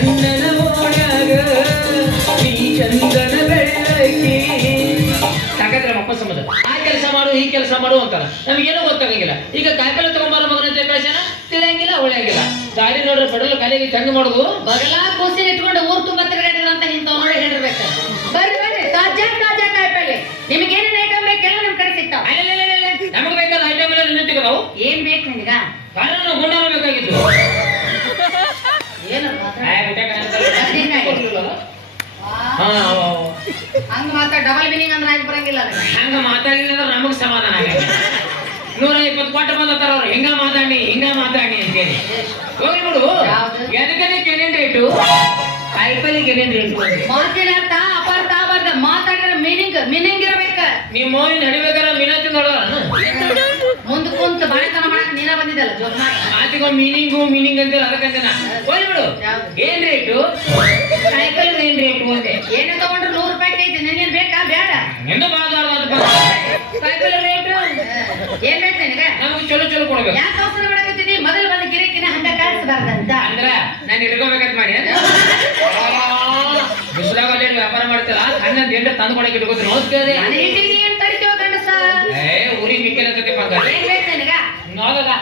ಕಣ್ಣನ ಓಡಾಗ ನೀ ಚಂದನ ಬೆಳಕಿ. ಹಾಗಾದ್ರೆ ನಮ್ಮ ಅಪ್ಪ ಸಂಬಂಧ ಆ ಕೆಲಸ ಮಾಡು ಈ ಕೆಲಸ ಮಾಡು ಅಂತಾರ, ನಮಗೇನೋ ಗೊತ್ತಾಗಂಗಿಲ್ಲ. ಈಗ ಕಾಯಿಪಲ್ಲೆ ತಗೊಂಬಾರ ಮಗನ ಕಳಿಸ್ಯಾನ, ತಿಳಿಯಂಗಿಲ್ಲ ಉಳಿಯಂಗಿಲ್ಲ. ಗಾಡಿ ನೋಡ್ರೆ ಪೆಟ್ರೋಲ್ ಖಾಲಿಗೆ ಹೆಂಗ್ ಮಾಡುದು? ಬಗಲ ಕೂಸಿ ಇಟ್ಕೊಂಡು ಊರ್ ತುಂಬ ತಿರುಗಾಡಿದ್ರ ಅಂತ ಇಂಥವ್ ನೋಡಿ ಹೇಳಿರ್ಬೇಕು. ಬರ್ರಿ ಬರ್ರಿ, ತಾಜಾ ತಾಜಾ ಕಾಯಿಪಲ್ಲೆ, ನಿಮ್ಗೇನೇನು ಐಟಮ್ ಬೇಕೆಲ್ಲ ನಮ್ ಕಡೆ ಸಿಗ್ತಾವ. ನಮಗ್ ಬೇಕಾದ ಐಟಮ್ ಎಲ್ಲ ನಿಂತಿಗೆ ನಾವು ಏನ್ ಬೇಕು ನಿನಗ? ಕಾರಣ ಗುಂಡಾನ ಬೇಕಾಗಿತ್ತು. ಹಂಗ ಮಾತ್ರ ಡಬಲ್ ಮೀನಿಂಗ್ ಅಂದ್ರೆ ಆಗಿ ಬರಂಗಿಲ್ಲ. ಹಂಗ ಮಾತಾಡಿದ್ರೆ ನಮಗ್ ಸಮಾಧಾನ ಆಗಲ್ಲ. 120 ಕ್ವಾರ್ಟರ್ ಬಂದತ್ತಾರ ಅವ್ರು, ಹಿಂಗ ಮಾತಾಡಿ ಅಂತೇಳಿ ಹೋಗಿ ಬಿಡು. ಎದಕ್ಕೆ ಏನೇನ್ ರೇಟು? ಕಾಯಿಪಲ್ಲೆಗೆ ಏನೇನ್ ರೇಟು? ಮಾತಿನ ಅರ್ಥ ಅಪಾರ್ಥ ಆಗಬಾರ್ದು. ಮಾತಾಡಿದ್ರೆ ಮೀನಿಂಗ್ ಇರಬೇಕ. ನಿಮ್ ಮೋನಿನ ಹಡಿಬೇಕಾದ್ರೆ ಮೀನಾ ತಿಂದೋಳ ಮುಂದ್ ಕುಂತ ಬಾಳೆತನ ಮಾಡಕ್ ನೀನ ಬಂದಿದ್ದಲ್ಲ ಜೋಕ್ನ. ಮಾತಿಗೊಂದು ಮೀನಿಂಗ್ ಅಂತೀರ, ಅದಕ್ಕಂತನ ಹೋಗಿ ಬಿಡು. ಏನ್ ರೇಟು? ಕಾಯಿಪಲ್ಲೆ ಏನ್ ರೇಟು ಅಂತೆ. ಏನೇ ತಗೊಂಡ್ರೆ 100 ರೂಪಾಯಿ ಐತಿ, ನಿನ್ಗೇನ್ ಬೇಕಾ ಬೇಡ? ಎಂದ ಬಾಜಾರ ಕಾಯಿಪಲ್ಲೆ ರೇಟು ಏನ್ ಬೇಕು ನಿನಗೆ? ನಮಗೆ ಚಲೋ ಕೊಡ್ಬೇಕು. ಯಾಕೆ ಅವಸರ ಮಾಡಕತ್ತೀನಿ? ಮೊದಲು ಬಂದ ಗಿರಿಕಿನ ಹಂಗ ಕಾಣಿಸಬಾರ್ದಂತ ಅಂದ್ರ ನಾನು ಇಟ್ಕೋಬೇಕಂತ ಮಾಡಿ ಬಿಸಿಲಾಗ ವ್ಯಾಪಾರ ಮಾಡ್ತೀರಾ, ಹಂಗಂತ ಏನ್ರ ತಂದು ಕೊಡಕ್ಕೆ ಇಟ್ಕೋತೀರಿ. ನೋಡ್ತೀರಿ ಏನ್ ತಡಿತೀವ ಗಂಡಸ? ಊರಿ ಮಿಕ್ಕಿನ ಜೊತೆ ಏನ್ ಬೇಕು ನಿನಗ? ನೋಡಲ್ಲ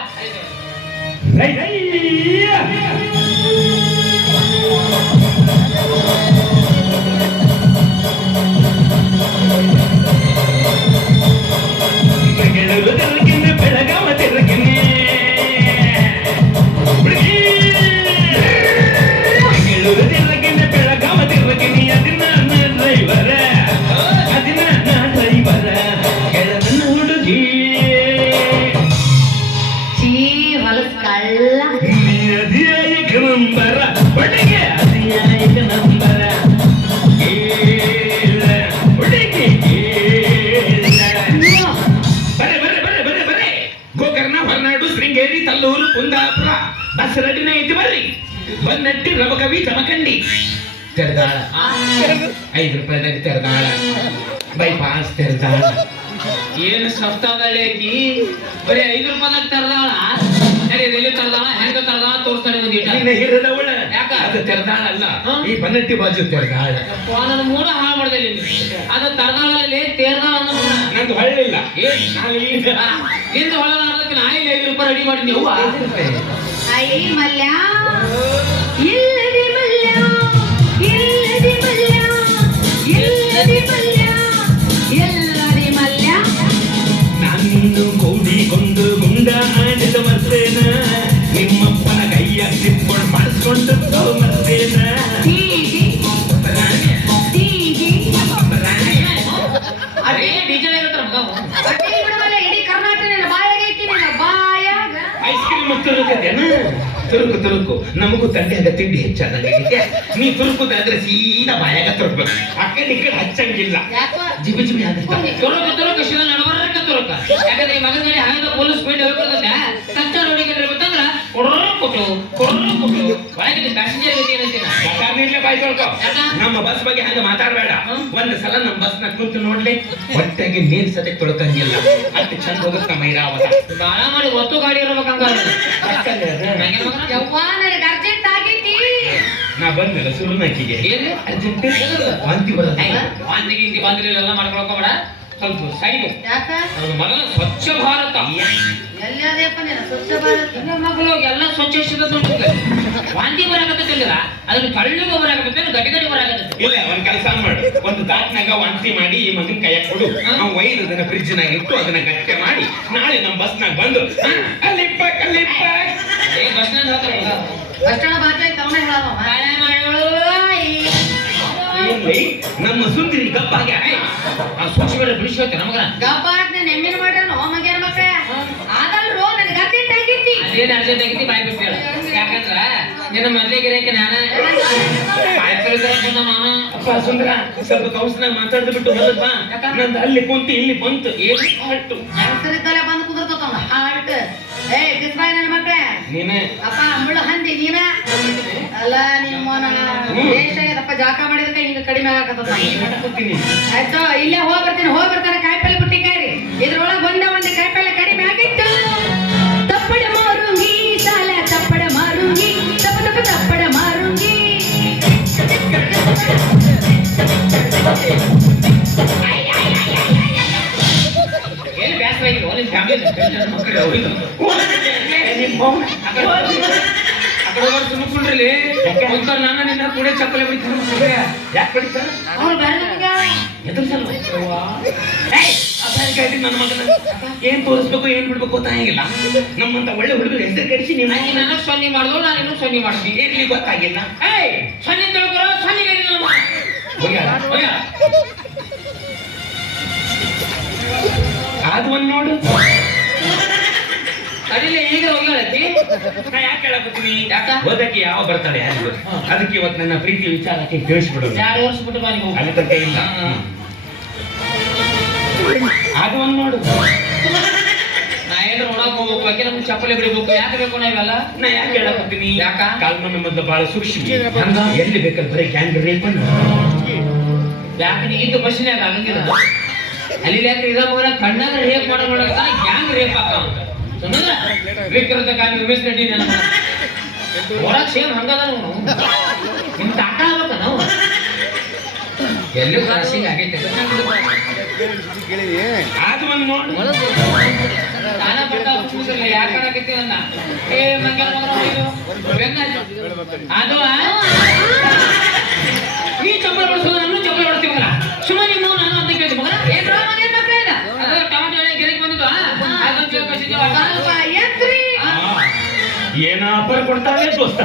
ಬೆಳಗಾವ ತಿರುಗಿನಿ ಬೆಳಗಾವ ತಿರುಗಿನಿ ಅದನ್ನ ಡ್ರೈವರ ಕೆಳದನ್ನ ಹುಡುಗಿ ಚೀ ಹೊಲಸ್ ಕಳ್ಳ ಅಧಿಯಾಯಕ ನಂಬರ ಒಳಗೆ ಅಧಿಯಾಯಕ ನಂಬರ ಹುಡುಗಿ ಗೋಕರ್ಣ ಹೊರನಾಡು ಶೃಂಗೇರಿ ತಲ್ಲೂರು ಕುಂದಾಪುರ ಬಸ್ ರೆಡಿನೇ ಐತಿ ಬರ್ರಿ. ಬಂದಟ್ಟಿ ರಬಕವಿ ಜಮಖಂಡಿ ತೆರೆದಾಳ 5 ರೂಪಾಯಿದಾಗ ತೆರೆದಾಳ ಬೈಪಾಸ್ ತೆರೆದಾಳ. ಏನು ಸಪ್ತಾದಳಿ ಆಕಿ ಬರೀ 5 ರೂಪಾಯಿದಾಗ ತೆರೆದಾಳ. ಸರಿ ಎಲ್ಲಿ ತರದಾಳ ಹೆಂಗ ತರದಾಳ ತೋರಿಸ್ತಾನೆ ಒಂದು ಹಿರದವಳ ಯಾಕ ಅದು ತೆರೆದಾಳ ಅಲ್ಲ, ಈ ಬನ್ನಟ್ಟಿ ಬಾಜು ತೆರೆದಾಳ. ನನ್ನ ಮೂಡ ಹಾಳು ಮಾಡ್ದೆ ಅದು ತರದಾಳಲ್ಲಿ ತೇರ್ದಾಳ ನಂದು ಹೊಳ್ಳಿಲ್ಲ. ನಿಂದು ಹೊಳದಕ್ಕೆ ನಾ 5 ರೂಪಾಯಿ ರೆಡಿ ಮಾಡಿದ್ನಿ. ಹೂವ ಐ ಮಲ್ಯ ಇಲ್ಲದಿ ಮಲ್ಯ ಇಲ್ಲದಿ ಮಲ್ಯ ಇಲ್ಲದಿ ಮಲ್ಯ ಇಲ್ಲದಿ ಮಲ್ಯ ನಾನು ಕೂಡಿಕೊಂಡು ಗುಂಡ ಆಡಿದ ಮರ್ತೇನ ನಿಮ್ಮಪ್ಪನ ಕೈಯ ತಿಳ್ಕೊಂಡು ಮಾಡಿಸ್ಕೊಂಡು ಮರ್ತೇನ. ಅದೇ ಡಿಜೆ ಇಡೀ ಕರ್ನಾಟಕ ಬಾಯಾಗೈತಿ ಬಾಯಾಗ ಐಸ್ ಕ್ರೀಮ್ ತುರುಕದೇನ ತುರುಕು ನಮಗೂ ತಂಡ್ಯಾಗ ತಿಂಡಿ ಹೆಚ್ಚಾದಂಗೆ ನೀ ತುರುಕುದಾದ್ರೆ ಸೀದಾ ಬಾಯಾಗ ತುರುಕ್ಬೇಕು. ಆ ಕಡೆ ಈ ಕಡೆ ಹಚ್ಚಂಗಿಲ್ಲ, ಜಿಬಿ ಆಗುತ್ತೆ. ತುರುಕು ಶಿವ ನಡಬರ್ಕ ತುರುಕ. ಯಾಕಂದ್ರೆ ಈ ಮಗನ ಕಡೆ ಹಾಗೆ ಪೊಲೀಸ್ ಪೇಟೆ ಹೋಗ್ಬರ್ತದೆ ಕಚ್ಚ ರೋಡಿಗೆ ಗೊತ್ತಂದ್ರ ಕೊಟ್ಟು ಒಳಗೆ ಪ್ಯಾಸೆಂಜರ್ ಗತಿ ಏನಂತೀನ ಬಾಯ್ ತೊಳ್ಕೊ. ನಮ್ಮ ಬಸ್ ಬಗ್ಗೆ ಹಂಗ ಮಾತಾಡಬೇಡ. ಒಂದ್ ಸಲ ನಮ್ಮ ಬಸ್ ನ ಕುಂತು ನೋಡ್ಲಿ ಹೊಟ್ಟೆಗೆ ನೀರ್ ಸತೆ ತೊಳ್ಕಂಗಿಲ್ಲ, ಅಷ್ಟು ಚಂದ ಹೋಗುತ್ತ ಮೈರಾವತ. ಬಾಳ ಮಾಡಿ ಒತ್ತು ಗಾಡಿ ಇರ್ಬೇಕಂಗ ಯವ್ವಾ ನನಗೆ ಅರ್ಜೆಂಟ್ ಆಗೈತಿ. ನಾ ಬಂದಿಲ್ಲ ಸುರುನಾಕಿಗೆ ಏನು ಅರ್ಜೆಂಟ್ ವಾಂತಿ ಬರೋದು. ವಾಂತಿಗೆ ಇಂತಿ ಬಂದಿರಲಿಲ್ಲ ಮಾಡ್ಕೊಳಕೋಬೇಡ, ಸ್ವಲ್ಪ ಸೈಡ್. ಯಾಕ ಮೊದಲ ಸ್ವಚ್ಛ ಭಾರತ ಎಲ್ಲದಪ್ಪ ನೀನು ಸ್ವಚ್ಛ ಭಾರತ ಮಕ್ಕಳು ಎಲ್ಲ ಸ್ವಚ್ಛ ವಾಂತಿ ಬರಾಕತ್ತಿಲ್ಲ, ಅದನ್ನ ಕಳ್ಳಿಗೆ ಬರಾಕತ್ತೆ ಗಟ್ಟಿ ಬರಾಕತ್ತೆ. ಇಲ್ಲ ಒಂದ್ ಕೆಲಸ ಮಾಡು, ಒಂದು ತಾಟ್ನಾಗ ವಾಂತಿ ಮಾಡಿ ಈ ಮಗನ ಕೈಯಾಗ ಕೊಡು. ನಾವು ವೈರ್ ಅದನ್ನ ಫ್ರಿಜ್ ನಾಗ ಇಟ್ಟು ಅದನ್ನ ಗಟ್ಟಿ ಮಾಡಿ ನಾಳೆ ನಮ್ಮ ಬಸ್ನಾಗ ಬಂದು ಅಲ್ಲಿಪ್ಪ ಬಸ್ನಾಗ ಕಷ್ಟಣ ಭಾಷೆ ತವಣ ನಮ್ಮ ಸುಂದರಿ ಗಪ್ಪಾಗೆ ಸೂಕ್ಷ್ಮ ಬಿಡಿಸೋತೆ ನಮಗ ಗಪ್ಪಾಟ್ ನೆಮ್ಮಿನ ಮಾಡ್ಯಾನ ಮಗೇನ ಮಕ್ಕಳ ಆಗಲ್ರೋ ನನಗೆ ಅರ್ಜೆಂಟ್ ಆಗೈತಿ. ಅದೇನು ಅರ್ಜೆಂಟ್ ಆಗೈತಿ ಬಾಯ್ ಬಿಡ್ತೀಳ. ಯಾಕಂದ್ರ ನಿನ್ನ ಮದ್ವೆ ಗಿರಕ್ಕೆ ನಾನು ಅಪ್ಪ ಸುಂದರ ಸ್ವಲ್ಪ ಕೌನ್ಸಿಲಾಗ ಮಾತಾಡ್ದು ಬಿಟ್ಟು ಬರದ್ ಬಾ. ನಂದು ಅಲ್ಲಿ ಕುಂತು ಇಲ್ಲಿ ಬಂತು ಏನು ಹಟ್ಟು ಹೆಸರಿದ್ದಲ್ಲ ಬಂದು ಕುದುರ್ತವ ಹಾರ್ಟ್. ಏ ಕಿಸ್ಬಾಯ್ ನನ್ನ ಮಕ್ಕಳೇ ನೀನೆ ಅಪ್ಪ ಮುಳ್ಳು ಹಂದಿ ನೀನ ಅಲ್ಲ ನಿಮ್ಮ ದೇಶ ಇದಪ್ಪ ಜಾಕ ಮಾಡಿದಕ್ಕೆ ಹಿಂಗ ಕಡಿಮೆ ಆಗಕತ್ತ. ಆಯ್ತು ಇಲ್ಲೇ ಹೋಗಿ ಬರ್ತಾನೆ ಕಾಯಿಪಲ್ಲೆ ಬುಟ್ಟಿ ಕಾಯ್ರಿ. ಇದ್ರೊಳಗೆ ಒಂದೇ ಕಾಯಿಪಲ್ಲೆ ಕಡಿಮೆ ಆಗಿತ್ತು. ತಪ್ಪಡ ಮಾರುಂಗಿ ಸಾಲ ತಪ್ಪಡ ಮಾರುಂಗಿ ತಪ್ಪಡ ಮಾರುಂಗಿ ಸುಮ್ಮಕ್ಕೊಂಡ್ರಿ ನಾನು ನಿನ್ನ ಕೂಡ ಚಪ್ಪಲಿ ಬಿಡ್ತೀನಿ. ಯಾಕೆ ಬಿಡ್ತಾರ ಅವ್ರು ಬೇರೆ ಎದುರು ನನ್ನ ಮಗನ ಏನ್ ತೋರಿಸ್ಬೇಕು ಏನ್ ಬಿಡ್ಬೇಕು ಗೊತ್ತಾಗಿಲ್ಲ. ನಮ್ಮಂತ ಒಳ್ಳೆ ಹುಡುಗರು ಹೆಸರು ಕಡಿಸಿ ನೀವು ನಾನು ಸೊನ್ನೆ ಮಾಡಿದ್ರು, ನಾನು ಇನ್ನೂ ಸೊನ್ನೆ ಮಾಡ್ತೀನಿ. ಇರ್ಲಿ ಗೊತ್ತಾಗಿಲ್ಲ. ಸೊನ್ನೆ ತಿಳ್ಕೊರೋ, ಸೊನ್ನೆ ಅದು ಒಂದ್ ನೋಡು. ಅಡಿಲ್ಲ ಈಗ ಹೋಗ್ಯಾಳತಿ. ನಾ ಯಾಕೆ ಹೇಳಕತ್ತೀನಿ, ಓದಕ್ಕೆ ಯಾವ ಬರ್ತಾಳೆ ಯಾರಿಗೂ. ಅದಕ್ಕೆ ಇವತ್ತು ನನ್ನ ಪ್ರೀತಿ ವಿಚಾರಕ್ಕೆ ತಿಳಿಸ್ಬಿಡೋದು. 2 ವರ್ಷ ಬಿಟ್ಟು ಬಾ ನೀವು. ಅಲ್ಲಿ ತನಕ ಇಲ್ಲ. ಅದು ಒಂದ್ ನೋಡು. ನಾ ಏನ್ರ ಒಳಗ್ ಹೋಗ್ಬೇಕು, ಯಾಕೆ ನಮ್ಗೆ ಚಪ್ಪಲಿ ಬಿಡಬೇಕು, ಯಾಕೆ ಬೇಕು ನಾವೆಲ್ಲ? ನಾ ಯಾಕೆ ಹೇಳಕತ್ತೀನಿ, ಯಾಕ ಕಾಲ್ಮನ ಮೊದಲು ಬಹಳ ಸೂಕ್ಷ್ಮ. ಎಲ್ಲಿ ಬೇಕಂತ ಬರೀ ಗ್ಯಾಂಗ್ ರೇಪ್ ಯಾಕೆ ನೀ ಇದ್ದು ಬಸ್ಸಿನಾಗ ಆಗಂಗಿಲ್ಲ. ಅಲ್ಲಿ ಯಾಕೆ ಇದ ಮೂರ ಕಣ್ಣಾಗ ರೇಪ್ ಮಾಡೋದಾಗ ಗ್ಯಾಂಗ್ ರೇಪ್ ಹಾಕ ವಿಕ್ರತ ಕಾಲಿ ಉಮೇಶ್ ರೆಡ್ಡಿ ನನ್ನ ಹೊರಗ್ ಸೇಮ್ ಹಂಗದ ನಾವು ನಿಮ್ ತಾಕ ಆಗ್ಬೇಕ ನಾವು ಎಲ್ಲೂ ಕ್ರಾಸಿಂಗ್ ಆಗೈತೆ. ಅದು ಒಂದ್ ನೋಡು. ನಾನ ಬರ್ತ ಯಾಕೆ ಆಗೈತಿ ನನ್ನ ಏ ಮಂಗ್ಯಾನ ಅದು ನೀ ಚಪ್ಪಲ್ ಬಡಿಸೋದು, ನಾನು ಚಪ್ಪಲ್ ಬಡಿಸ್ತೀವಲ್ಲ ಸುಮ್ಮನೆ ನೀವು ನಾನು ಅಂತ ಕೇಳ್ತೀವಿ ಮಗನ. ಟಮಾಟೋ ಗೆರೆಗೆ ಬಂದಿದ್ದು ಏನ ಆಫರ್ ಕೊಡ್ತಾಳೆ ದೋಸ್ತ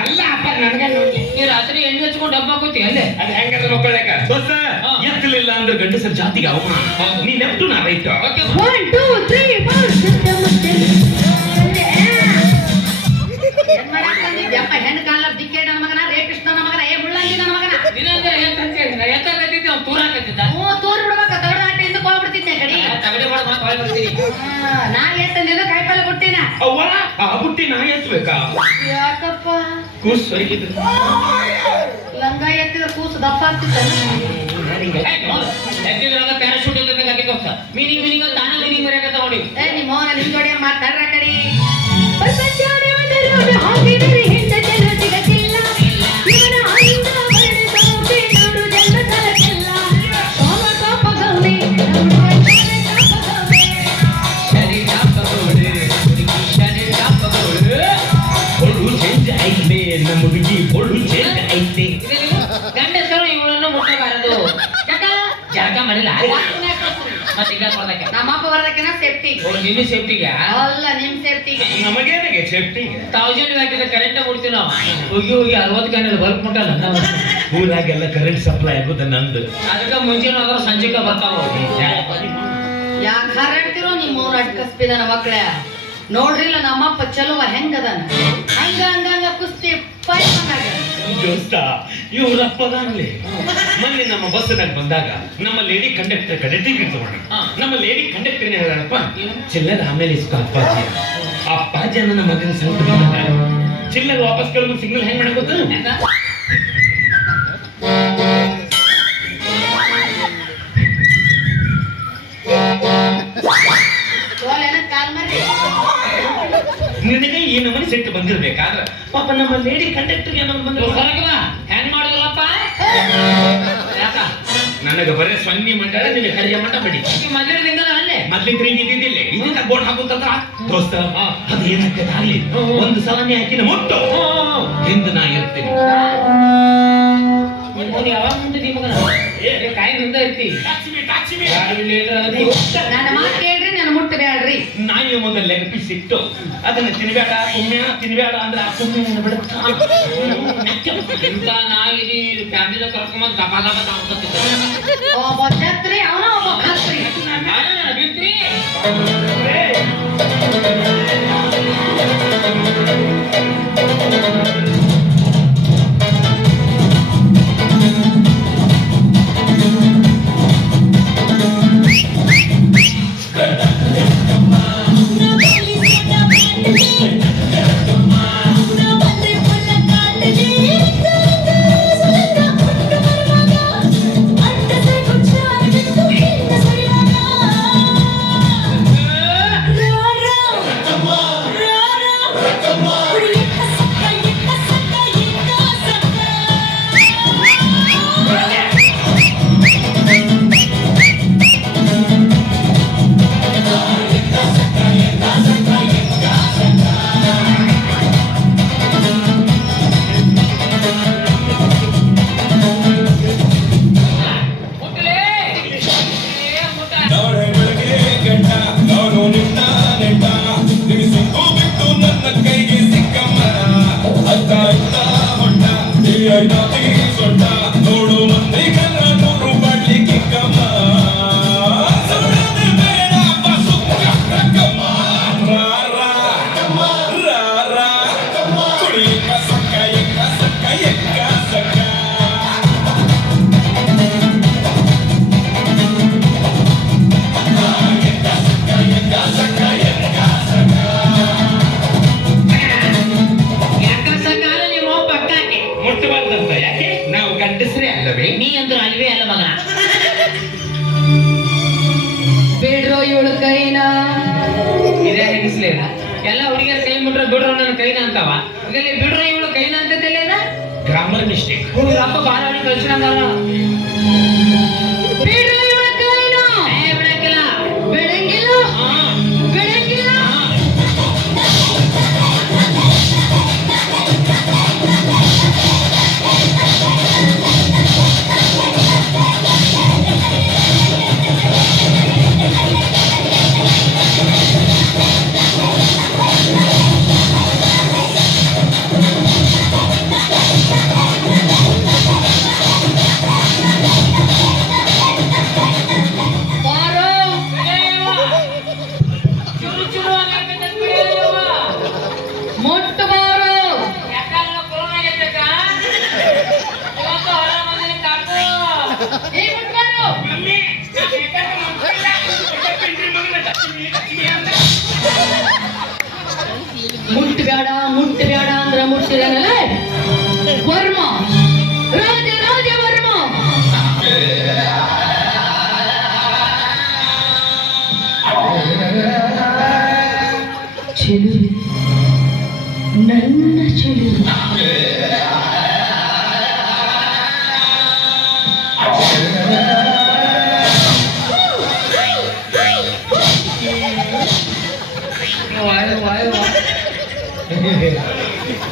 ಎಲ್ಲ ಆಫರ್ ನನಗೆ. ನೀ ರಾತ್ರಿ ಎಣ್ಣೆ ಹಚ್ಕೊಂಡು ಹಬ್ಬ ಹಾಕೋತಿ ಅಲ್ಲೇ. ಅದು ಹೆಂಗಾದ್ರೆ ಮಕ್ಕಳಕ ದೋಸ್ತ ಎತ್ತಲಿಲ್ಲ ಅಂದ್ರೆ ಗಂಡಸರ ಜಾತಿಗೆ ಅವಮಾನ. ನೀ ಲೆಫ್ಟ್ ನಾ ರೈಟ್. 1 2 3 4 ಹೆಣ್ಣು ಕಾಲ ದಿಕ್ಕೆ ನನ್ನ ಮಗನ, ರೇಪಿಸ್ಟ್ ನನ್ನ ಮಗನ, ಏ ಮುಳ್ಳಂಗಿ ನನ್ನ ಮಗನ. ದಿನಂದ್ರೆ ಎತ್ತ ಕತ್ತಿದ್ದೆ ಅವ್ನು ತೂರ ಹಾಕತ್ತಿದ್ದ. ತೂರ್ ಬಿಡ್ಬೇಕ, ತಗಡ ಆಟಿಯಿಂದ ಹೋಗ್ಬಿಡ್ತಿದ್ದೆ ಕಡಿ. ತಗಡೆ ಮಾಡಿ ಮತ್ತೆ ಹೊಳೆ ಬರ್ತೀನಿ. ನಾ ಎತ್ತಂದಿದ್ದು ಕಾಯಿಪಲ್ಲೆ ಬುಟ್ಟಿನ. ಅವ್ವ ಆ ಬುಟ್ಟಿ ನಾ ಎತ್ತಬೇಕಾ? ಯಾಕಪ್ಪ ಕೂಸು ಸರಿಗಿದ್ರು ಲಂಗ ಎತ್ತಿದ್ರೆ ಕೂಸು ದಪ್ಪ ಆಗ್ತಿದ್ದ. ಎತ್ತಿದ್ರಾಗ ಪ್ಯಾರಾಶೂಟ್ ಇದ್ದಂಗ ಹಾಕಿಕೊತ್ತ ಮೀನಿಂಗ್ ಮೀನಿಂಗ್ ಅಂತ ತಾನ ಮೀನಿಂಗ್ ಬರೆಯಕತ್ತ ನೋಡಿ. ಏ ನಿಮ್ಮ ಮೋನ ನಿಮ್ ಜೋಡಿ ಮಾತಾಡ್ರ ಕಡಿ. ಪ್ರಪಂಚವೇ ಒಂದು ಹಾಕಿದರೆ ಹಿಂದೆ ಜನ ಸಿಗತಿಲ್ಲ. ಇವನ ಆಯುಧ ವರ್ಣಿಸೋಕೆ ನೋಡು ಜನ್ಮ ಸಾಲಕ್ಕಿಲ್ಲ. ಸೋಮ ಕೋಪ ಗೌರಿ ಹೊಡು ಚೇಂಜ್ ಐತೆ, ನಮ್ಮ ಹುಡುಗಿ ಹೊಡು ಚೇಂಜ್ ಐತೆ. ಗಂಡಸರು ಇವಳನ್ನು ಮುಟ್ಟಬಾರದು. ಜಾಗ ಮಾಡಿಲ್ಲ ನಮ್ಮಪ್ಪ ಬರೋದಕ್ಕಿನ ಸೇಫ್ಟಿ. ನಿನ್ನ ಸೇಫ್ಟಿಗೆ ಅಲ್ಲ, ನಿಮ್ ಸೇಫ್ಟಿಗೆ. ನಮಗೇನಿಗೆ ಸೇಫ್ಟಿ? 1000 ವ್ಯಾಟಿದ ಕರೆಂಟ್ ಮುಡ್ತೀವಿ ನಾವು. ಹೋಗಿ ಹೋಗಿ 60 ಗಂಟೆ ಬಲ್ಪ್ ಮುಟ್ಟಲ್ಲ ನಾವು. ಊರಾಗೆಲ್ಲ ಕರೆಂಟ್ ಸಪ್ಲೈ ಆಗೋದು ನಂದು. ಅದಕ್ಕೆ ಮುಂಚೆನೂ ಅದರ ಸಂಜೆಗೆ ಬರ್ತಾವ. ಯಾಕೆ ಹಾರಾಡ್ತಿರೋ ನಿಮ್ಮ ಅವ್ರ ಅಡ್ಕಸ್ಬಿ ನನ್ನ ಮಕ್ಕಳೇ. ನೋಡ್ರಿಲ್ಲ ನಮ್ಮಪ್ಪ ಚಲುವ ಹೆಂಗದನ, ಹಂಗ ಹಂಗ ಕುಸ್ತಿ ಪೈಪನಾಗ ದೋಸ್ತ ಇವ್ರಪ್ಪದಾಗ್ಲಿ. ಮೊನ್ನೆ ನಮ್ಮ ಬಸ್ನಾಗ ಬಂದಾಗ ನಮ್ಮ ಲೇಡಿ ಕಂಡಕ್ಟರ್ ಕಡೆ ಟಿಕೆಟ್ ತಗೊಂಡ. ನಮ್ಮ ಲೇಡಿ ಕಂಡಕ್ಟರ್ ಹೇಳಪ್ಪ, ಚಿಲ್ಲರ್ ಆಮೇಲೆ ಇಸ್ಕೋ ಅಪ್ಪಾಜಿ. ಅಪ್ಪಾಜಿ ನನ್ನ ಮಗನ ಸೌಟ್ ಬಂದ ಚಿಲ್ಲರ್ ವಾಪಸ್ ಕೇಳೋದು ಸಿಗ್ನಲ್ ಹೆಂಗ್ ಮಾಡಕ್ ಗೊತ್ತ? ನಿನಗೆ ಈ ನಮನಿ ಸಿಟ್ಟು ಬಂದಿರ್ಬೇಕಾದ್ರೆ ಪಾಪ ನಮ್ಮ ಲೇಡಿ ಕಂಡಕ್ಟರ್ ಏನೋ ಬಂದ್ರು. ಹೆಂಗ್ ಮಾಡಿದ್ರಪ್ಪ? ನನಗೆ ಬರೇ ಸೊನ್ನಿ ಮಂಡಳ, ನಿಮಗೆ ಕರಿಯ ಮಂಡ ಬಡಿ. ಮೊದಲಿನಿಂದ ಅಲ್ಲೇ ಮೊದ್ಲಿಂದ ಇದ್ದಿದ್ದಿಲ್ಲ. ಇದನ್ನ ಬೋರ್ಡ್ ಹಾಕುತ್ತಂದ್ರ ದೋಸ್ತ ಅದು ಏನಾಗ್ತದೆ ಆಗ್ಲಿ, ಒಂದು ಸಲನೇ ಹಾಕಿನ ಮುಟ್ಟು ಹಿಂದೆ ನಾ ಇರ್ತೀನಿ. ಯಾವಾಗ ಮುಂದೆ ಮಗನ ಕಾಯಿ ಮುಂದೆ ಇರ್ತಿ. ನನ್ನ ಮಾತು ಕೇಳ್ರಿ, ನನ್ನ ಮುಟ್ಟ ಬ್ಯಾಡ್ರಿ. ನಾಯಿ ಒಂದು ಲೆಗ್ ಪೀಸ್ ಇಟ್ಟು ಅದನ್ನ ತಿನ್ಬೇಡ ಪುಣ್ಯ ತಿನ್ಬೇಡ ಅಂದ್ರೆ ಆ ಪುಣ್ಯ ಇಂತ ನಾಯಿ ಫ್ಯಾಮಿಲಿ ಕರ್ಕೊಂಡ್ ದಪ ದಪ ತಾಡ್ಕೊತಿದ್ದ. ಒಬ್ಬ ಛತ್ರಿ ಅವನ ಒಬ್ಬ ಖತ್ರಿ. ಬಿಡ್ತ್ರಿ ಬಿಟ್ರೆ ಬಿಡ್ರ ನನ್ನ ಕೈನ ಅಂತಾವ ಇದರಲ್ಲಿ ಬಿಡ್ರ ಇವಳು ಕೈನ ಅಂತದಲ್ಲ ಅದ ಗ್ರಾಮರ್ ಮಿಸ್ಟೇಕ್. ಇವ್ರ ಅಪ್ಪ ಬಾರಾಡಿ ಕಳ್ಸಿದಂಗ ಬಿಡ್ರ ಇವಳ ಕೈನ ಬಿಡಂಗಿಲ್ಲ ಬೆಳಂಗಿಲ್ಲ ಬೆಳಂಗಿಲ್ಲ ಬಾರೋ ಚುರು ಚುರು ಅನ್ನಕತ್ತ ಬಿಡೇವ ಮೊಟ್ಟ ಬಾರೋ ಯಾಕಂದ್ರೆ ಕೊರೋನಾ ಆಗೈತಕ್ಕ ಇವತ್ತು ಹೊರ ಮಂದಿನ ಕಾಕು ಏ ಮೊಟ್ಟ ಬಾರೋ ಮಮ್ಮಿ ನಾ ಬೇಕಾದ್ರೆ ಮಕ್ಕಳಿಲ್ಲ. ಕೊಟ್ಟಪ್ಪೇನ್ರಿ ಮಗನ ತಪ್ಪಿ ಅಂತ. ಮುಟ್ಟಬೇಡ ಅಂದ್ರ ಮುಟ್ಟಿರಲ್ಲ ವರ್ಮ ರಾಜ ರಾಜ ವರ್ಮ ಚೆಲುವೆ ನನ್ನ ಚೆಲುವೆ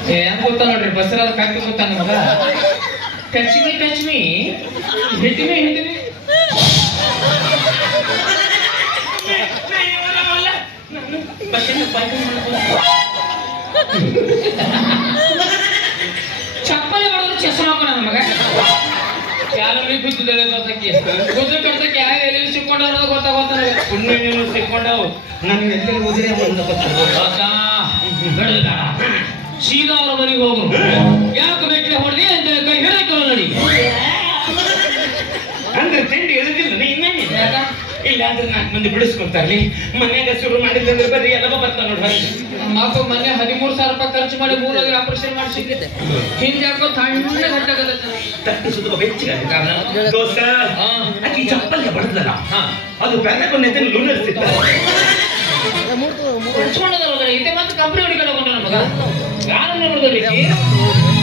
ಹೆಂಗ್ ಗೊತ್ತಾ ನೋಡ್ರಿ ಬಸರಾದ ಕಾಕಿ ಗೊತ್ತಾ ನಮಗ ಟಚ್ ಮೀ ಹಿಡಿಮಿ ಚಪ್ಪಲಿ ಹೊಡೆದ್ರು ಚಸ್ಮ ಹಾಕೋಣ ನಮಗ ಕ್ಯಾಲರಿ ಬಿದ್ದಿದ್ದಾಳೆ ಗುದ್ದು ಕಡ್ಸಕ್ಕೆ ಯಾವ ಎಲ್ಲಿ ಸಿಕ್ಕೊಂಡ ಅನ್ನೋದು ಗೊತ್ತಾಗೋತ ಪುಣ್ಯ ಸಿಕ್ಕೊಂಡವು ನಾನು ಎಲ್ಲೆಲ್ಲಿ ಹೋದ್ರೆ ಒಂದು ಸೀದಾ ಅವ್ರ ಮನೆಗೆ ಹೋಗು ಯಾಕೆ ಮೆಟ್ಲೆ ಹೊಡೆದಿ ಅಂತ ಕೈ ಹೇಳಕ್ಕೆ ನೋಡಿ ಅಂದ್ರೆ ತಿಂಡಿ ಇಳಿದಿಲ್ಲ ಇನ್ನೇನಿಲ್ಲ. ಇಲ್ಲ ಅಂದ್ರೆ 4 ಮಂದಿ ಬಿಡಿಸ್ಕೊಂತಾರ್ಲಿ. ಮನ್ಯಾಗ ಶುರು ಮಾಡಿದ್ರೆ ಬರ್ರಿ ಎಲ್ಲ ಬರ್ತಾವ ನೋಡ್ರಿ. ಮಾತು ಮೊನ್ನೆ 13,000 ರೂಪಾಯಿ ಖರ್ಚು ಮಾಡಿ 3 ಆಪರೇಷನ್ ಮಾಡಿಸಿದ್ದೆ ಹಿಂದೆ ಯಾಕೋ ತಣ್ಣ ಗಂಟಾಗತ್ತೆ ತಟ್ಟು ಸುತ್ತ ಬೆಚ್ಚಿಗೆ ದೋಸ್ತ ಆಕಿ ಚಪ್ಪಲ್ಗೆ ಬಡದಲ್ಲ ಅದು ಬೆರಕೊಂಡೈತೆ ಲೂನರ್ಸಿತ್ತ. ಹೊಡ್ಸ್ಕೊಂಡದಲ್ಲ ಇತ್ತೆ ಮತ್ತೆ ಕಂಪ್ನಿ ಹುಡುಕೊಂಡು ನಮಗ ಯಾರನ್ನ ನೋಡಿದ್ರಿ